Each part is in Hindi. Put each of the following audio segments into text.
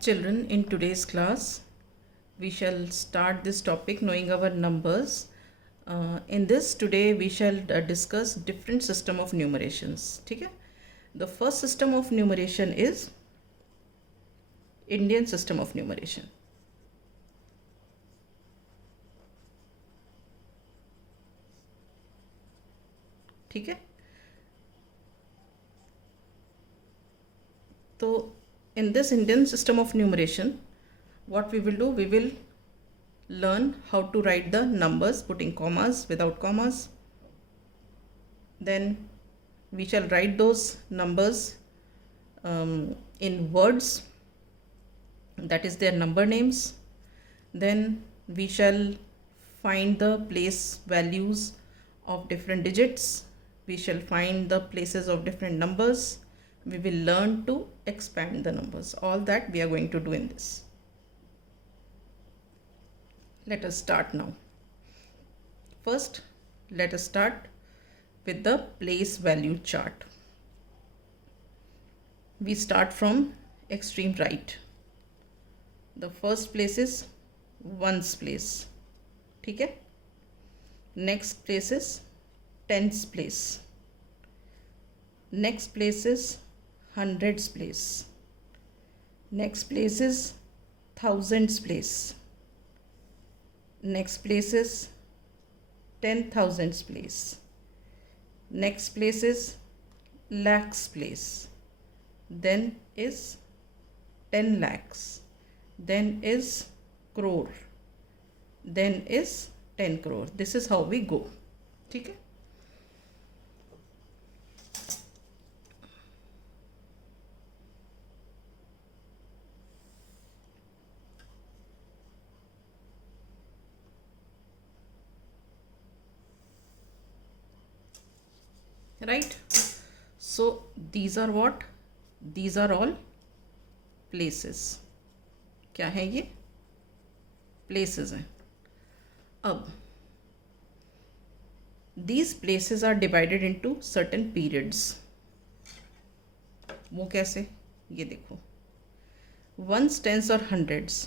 Children, in today's class, we shall start this topic knowing our numbers. In this today we shall discuss different system of numerations. ठीक है? The first system of numeration is Indian system of numeration. ठीक है? तो in this Indian system of numeration, what we will do, we will learn how to write the numbers putting commas, without commas. Then we shall write those numbers in words, that is their number names. Then we shall find the place values of different digits. We shall find the places of different numbers. We will learn to expand the numbers. All that we are going to do in this. Let us start now. First, let us start with the place value chart. We start from extreme right. The first place is ones place. ठीक है? Next place is tens place. Next place is hundreds place. Next place is thousands place. Next place is 10,000s place. Next place is lakhs place. Then is 10 lakhs. Then is crore. Then is 10 crore. This is how we go. ठीक है? Right? So these are what? These are all places. क्या है ये? Places हैं. अब these places are divided into certain periods. वो कैसे? ये देखो, ones, tens और hundreds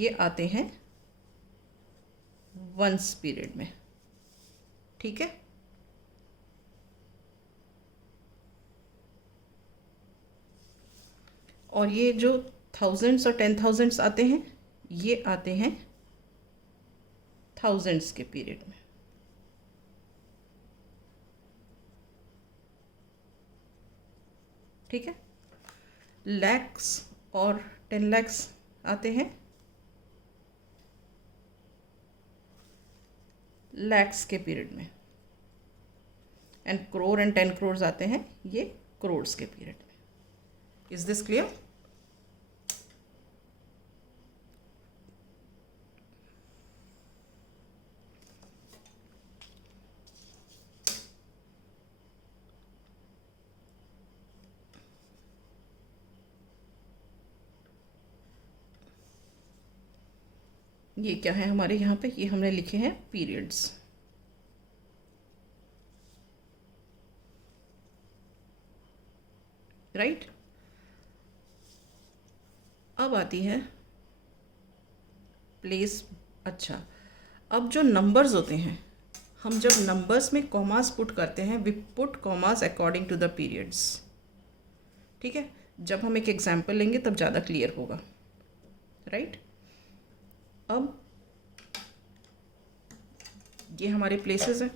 ये आते हैं ones पीरियड में. ठीक है? और ये जो थाउजेंड्स और 10,000s आते हैं, ये आते हैं थाउजेंड्स के पीरियड में. ठीक है? लैक्स और 10 lakhs आते हैं लैक्स के पीरियड में. एंड करोड़ एंड 10 crores आते हैं ये करोड्स के पीरियड में. Is this clear? ये क्या है हमारे यहाँ पे? ये हमने लिखे हैं पीरियड्स. राइट? अब आती है प्लेस. अच्छा, अब जो नंबर्स होते हैं, हम जब नंबर्स में कॉमास पुट करते हैं, we put commas according to the periods. ठीक है? जब हम एक एग्जाम्पल लेंगे तब ज़्यादा क्लियर होगा. राइट? अब ये हमारे प्लेसेस हैं.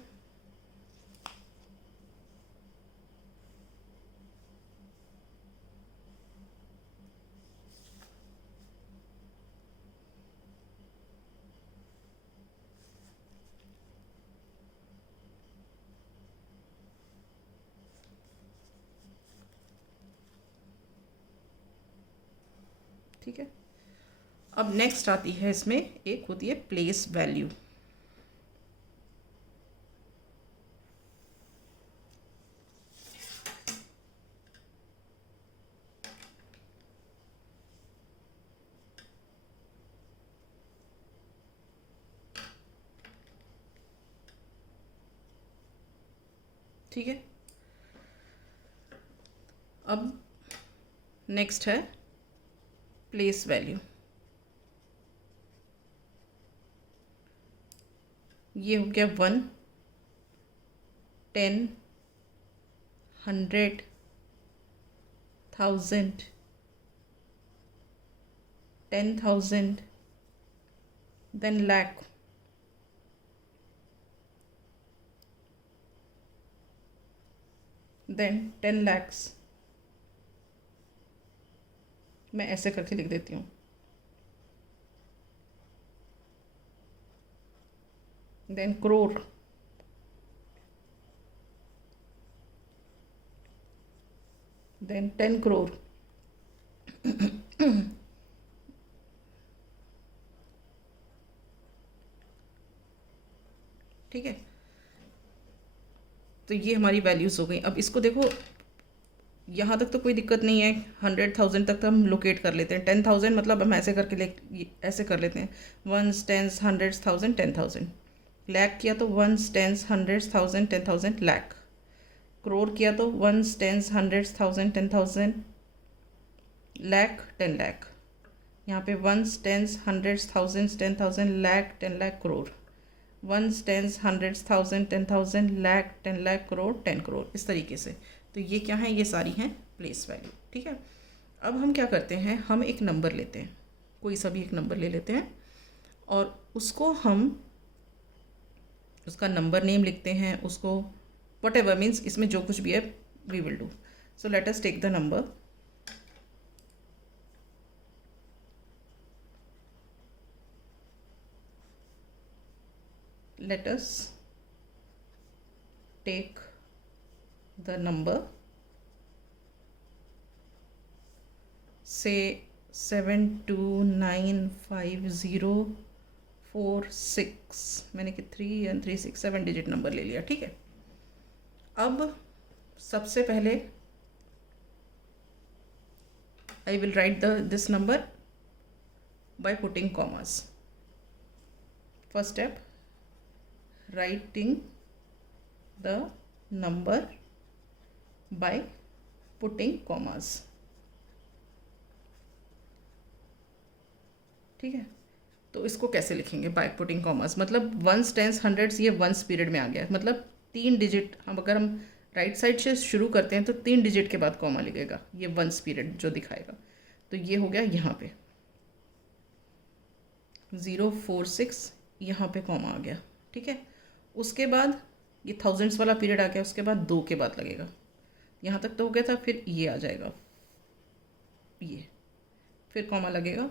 ठीक है? अब नेक्स्ट आती है, इसमें एक होती है प्लेस वैल्यू. ठीक है? अब नेक्स्ट है प्लेस वैल्यू, ये हो गया 1, 10, 100, 1000, 10,000, देन lakh, देन 10 lakhs। मैं ऐसे करके लिख देती हूँ, देन crore, देन 10 crore, ठीक है। तो ये हमारी वैल्यूज़ हो गई। अब इसको देखो, यहाँ तक तो कोई दिक्कत नहीं है, 100,000 तक तो हम लोकेट कर लेते हैं। 10,000 मतलब हम ऐसे करके ऐसे कर लेते हैं, 1s, 10s, 100s, 1000, 10,000। लैख किया तो 1s, 10s, 100s, 1000, 10,000 lakh. Crore किया तो 1s, 10s, 100s, 1000, 10,000 lakh, 10 lakh. यहाँ पे 1s, 10s, 100s, 1000, 10,000 lakh, 10 lakh crore. 1s, 10s, 100s, 1000, 10,000 lakh, 10 lakh crore, 10 crore, इस तरीके से। तो ये क्या है, ये सारी हैं प्लेस वैल्यू, ठीक है। अब हम क्या करते हैं, हम एक नंबर लेते हैं, कोई सा भी एक नंबर ले लेते हैं और उसको हम उसका नंबर नेम लिखते हैं, उसको whatever मीन्स इसमें जो कुछ भी है we will do. So let us take the number, let us take the number say 7295,046। मैंने कि 3 and 3 6 7 डिजिट नंबर ले लिया, ठीक है। अब सबसे पहले I will write this number by putting commas. First step, writing the number by putting commas, ठीक है। तो इसको कैसे लिखेंगे बाय पुटिंग कॉमास, मतलब 1s, 10s, 100s ये 1s पीरियड में आ गया, मतलब 3 डिजिट। अगर हम राइट साइड से शुरू करते हैं तो 3 डिजिट के बाद कॉमा लिखेगा, ये 1s पीरियड जो दिखाएगा। तो ये हो गया यहाँ पे 046, यहाँ पे कॉमा आ गया, ठीक है। उसके बाद ये थाउजेंड्स वाला पीरियड आ गया, उसके बाद 2 के बाद लगेगा, यहाँ तक तो हो गया था। फिर ये आ जाएगा, ये फिर कॉमा लगेगा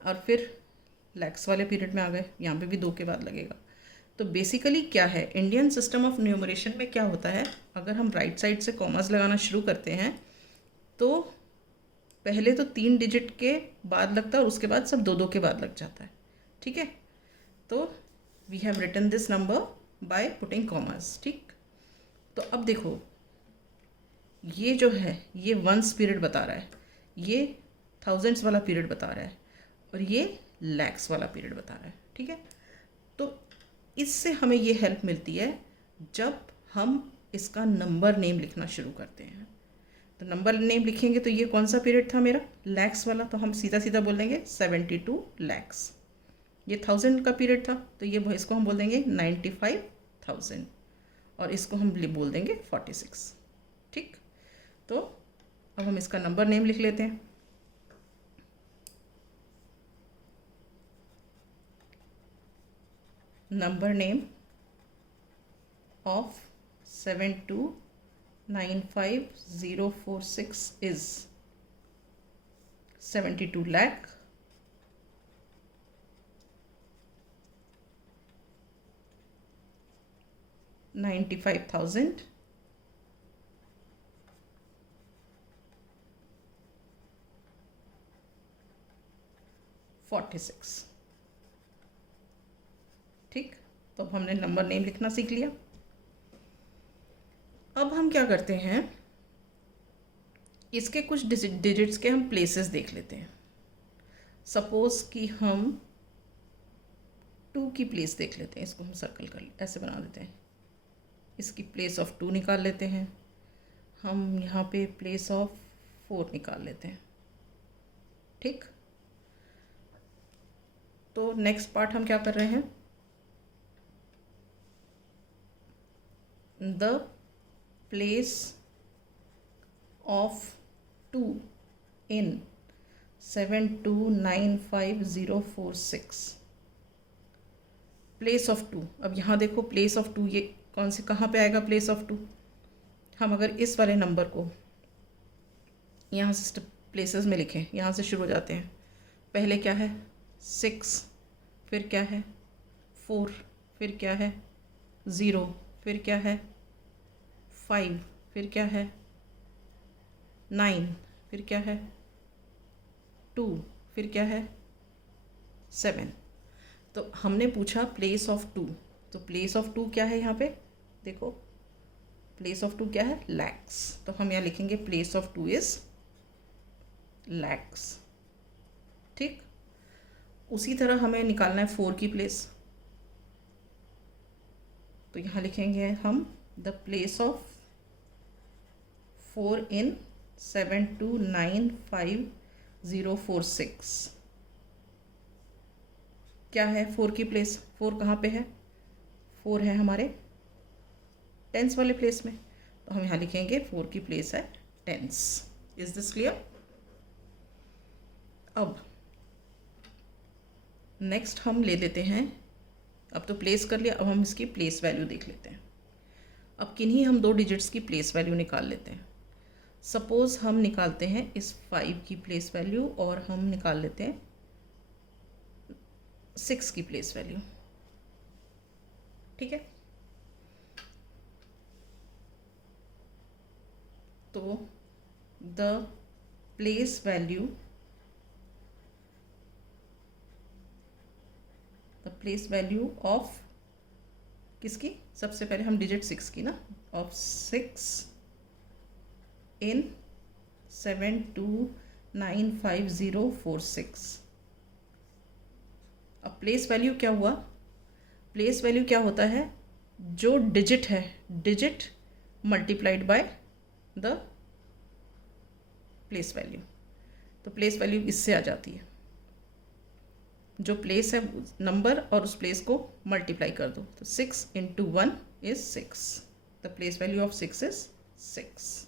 और फिर लैक्स वाले पीरियड में आ गए, यहाँ पे भी 2 के बाद लगेगा। तो बेसिकली क्या है, इंडियन सिस्टम ऑफ न्यूमरेशन में क्या होता है, अगर हम राइट साइड से कॉमास लगाना शुरू करते हैं तो पहले तो 3 डिजिट के बाद लगता है और उसके बाद सब 2-2 के बाद लग जाता है, ठीक है। तो we have written this number by putting commas, ठीक। तो अब देखो, ये जो है ये 1s पीरियड बता रहा है, ये थाउजेंड्स वाला पीरियड बता रहा है और ये लैक्स वाला पीरियड बता रहा है, ठीक है। तो इससे हमें ये हेल्प मिलती है जब हम इसका नंबर नेम लिखना शुरू करते हैं। तो नंबर नेम लिखेंगे तो ये कौन सा पीरियड था मेरा, लैक्स वाला, तो हम सीधा सीधा बोल देंगे 72 लैक्स। ये 1000 का पीरियड था तो ये इसको हम बोल देंगे 95,000 और इसको हम बोल देंगे 46, ठीक। तो अब हम इसका नंबर नेम लिख लेते हैं। Number name of 7295,046 is 72 lakh 95,000 46, ठीक। तो अब हमने नंबर नेम लिखना सीख लिया। अब हम क्या करते हैं, इसके कुछ डिजिट्स के हम प्लेसेस देख लेते हैं। सपोज कि हम 2 की प्लेस देख लेते हैं, इसको हम सर्कल कर ऐसे बना देते हैं, इसकी प्लेस ऑफ 2 निकाल लेते हैं। हम यहाँ पे प्लेस ऑफ 4 निकाल लेते हैं, ठीक। तो नेक्स्ट पार्ट हम क्या कर रहे हैं, the place of 2 in 7295,046, place of 2। अब यहाँ देखो प्लेस ऑफ 2 ये कौन से, कहाँ पे आएगा प्लेस ऑफ 2। हम अगर इस वाले नंबर को यहाँ से प्लेसेस में लिखें, यहाँ से शुरू हो जाते हैं। पहले क्या है 6, फिर क्या है 4, फिर क्या है 0, फिर क्या है 5, फिर क्या है 9, फिर क्या है 2, फिर क्या है 7। तो हमने पूछा प्लेस ऑफ 2, तो प्लेस ऑफ 2 क्या है यहाँ पे देखो, प्लेस ऑफ 2 क्या है लैक्स, तो हम यहाँ लिखेंगे प्लेस ऑफ 2 इज लैक्स। ठीक, उसी तरह हमें निकालना है 4 की प्लेस, तो यहाँ लिखेंगे हम द प्लेस ऑफ 4 इन 7295,046। क्या है 4 की प्लेस, 4 कहाँ पे है, 4 है हमारे टेंस वाले प्लेस में, तो हम यहाँ लिखेंगे 4 की प्लेस है टेंस। Is this clear. अब नेक्स्ट हम ले लेते हैं, अब तो प्लेस कर लिया, अब हम इसकी प्लेस वैल्यू देख लेते हैं। अब किन्हीं हम 2 डिजिट्स की प्लेस वैल्यू निकाल लेते हैं। सपोज़ हम निकालते हैं इस 5 की प्लेस वैल्यू और हम निकाल लेते हैं 6 की प्लेस वैल्यू। ठीक है, तो the place value, the place value of किसकी, सबसे पहले हम डिजिट 6 की ना, ऑफ 6 इन 7295,046। अब प्लेस वैल्यू क्या हुआ, प्लेस वैल्यू क्या होता है, जो डिजिट है digit multiplied by the place value, तो प्लेस वैल्यू इससे आ जाती है, जो प्लेस है नंबर और उस प्लेस को मल्टीप्लाई कर दो, तो 6 × 1 is 6, the place value of 6 is 6।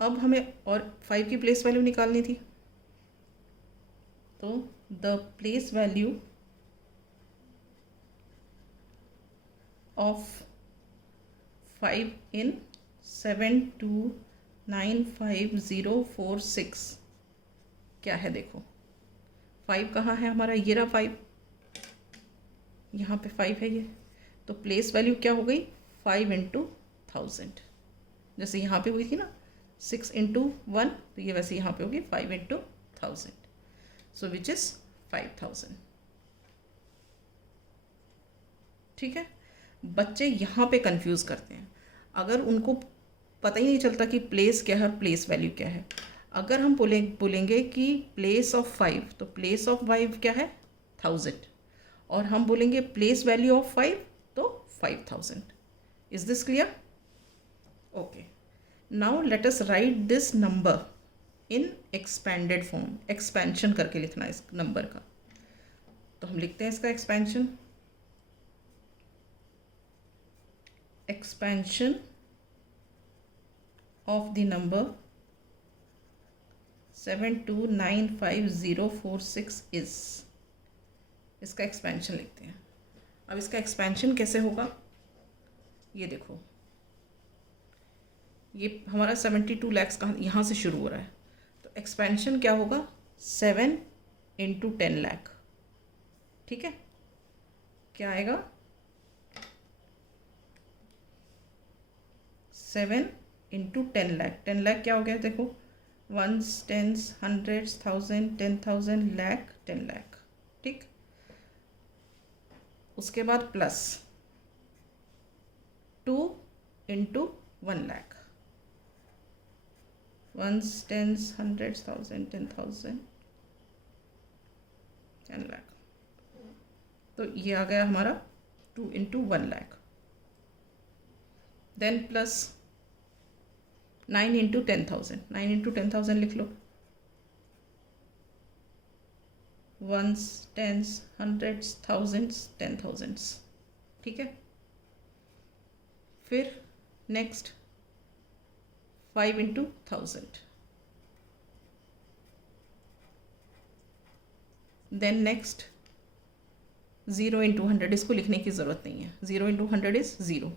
अब हमें और 5 की प्लेस वैल्यू निकालनी थी, तो द प्लेस वैल्यू ऑफ 5 इन 7295,046 क्या है देखो, 5 कहाँ है हमारा, ये रहा 5, यहाँ पे 5 है ये, तो प्लेस वैल्यू क्या हो गई 5 × 1000, जैसे यहाँ पे हुई थी ना 6 × 1, तो ये वैसे यहाँ पे होगी 5 × 1000, सो विच इज़ 5000। ठीक है, बच्चे यहाँ पे कंफ्यूज करते हैं, अगर उनको पता ही नहीं चलता कि प्लेस क्या है और प्लेस वैल्यू क्या है। अगर हम बोलेंगे कि प्लेस ऑफ 5, तो प्लेस ऑफ 5 क्या है 1000, और हम बोलेंगे प्लेस वैल्यू ऑफ 5 तो 5000। Is this clear. Okay, now let us right this number in expanded form, expansion करके लिखना है इस नंबर का, तो हम लिखते हैं इसका expansion, expansion of the number 7295,046 is, इसका एक्सपेंशन लिखते हैं। अब इसका एक्सपेंशन कैसे होगा, ये देखो, ये हमारा 72 लाख कहाँ, यहाँ से शुरू हो रहा है, तो एक्सपेंशन क्या होगा 7 × 10 लाख। ठीक है, क्या आएगा 7 × 10 लाख, 10 लाख क्या हो गया देखो, 1s 10s 100s 1000 10,000 lakh 10 lakh. ठीक, उसके बाद plus 2 × 1 lakh, 1s 10s 100s 1000 10,000 10 lakh, तो ये आ गया हमारा 2 × 1 लाख। देन प्लस 9 × 10,000, 9 × 10,000 लिख लो, ones, tens, hundreds, thousands, 10,000s, ठीक है। फिर next 5 into 1000, then next 0 into 100, इसको लिखने की ज़रूरत नहीं है, 0 into 100 इज़ 0।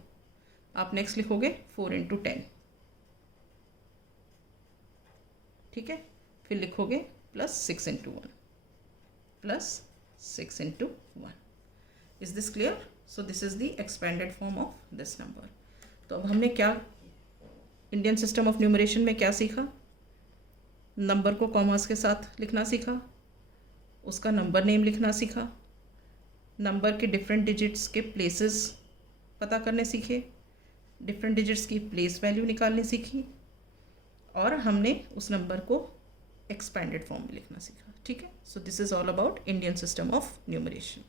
आप नेक्स्ट लिखोगे 4 into 10, ठीक है। फिर लिखोगे +6 into 1, +6 into 1। Is this clear? So this is the expanded form of this number. तो अब हमने क्या इंडियन सिस्टम ऑफ न्यूमरेशन में क्या सीखा? नंबर को कॉमास के साथ लिखना सीखा, उसका नंबर नेम लिखना सीखा, नंबर के डिफरेंट डिजिट्स के प्लेसेस पता करने सीखे, डिफरेंट डिजिट्स की प्लेस वैल्यू निकालनी सीखी, और हमने उस नंबर को एक्सपेंडेड फॉर्म में लिखना सीखा, ठीक है। So this is all about Indian system of numeration.